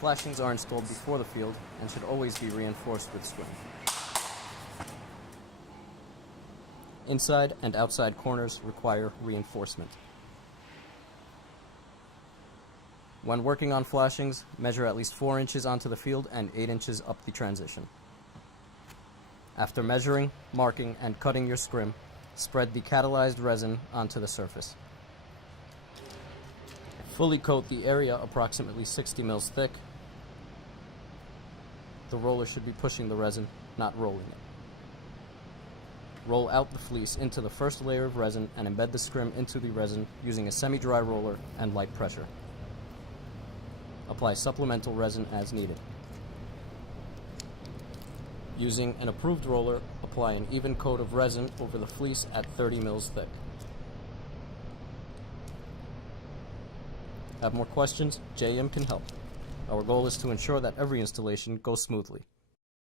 Flashings are installed before the field and should always be reinforced with scrim. Inside and outside corners require reinforcement. When working on flashings, measure at least 4 inches onto the field and 8 inches up the transition. After measuring, marking, and cutting your scrim, spread the catalyzed resin onto the surface. Fully coat the area approximately 60 mils thick. The roller should be pushing the resin, not rolling it. Roll out the fleece into the first layer of resin and embed the scrim into the resin using a semi-dry roller and light pressure. Apply supplemental resin as needed. Using an approved roller, apply an even coat of resin over the fleece at 30 mils thick. Have more questions? JM can help. Our goal is to ensure that every installation goes smoothly.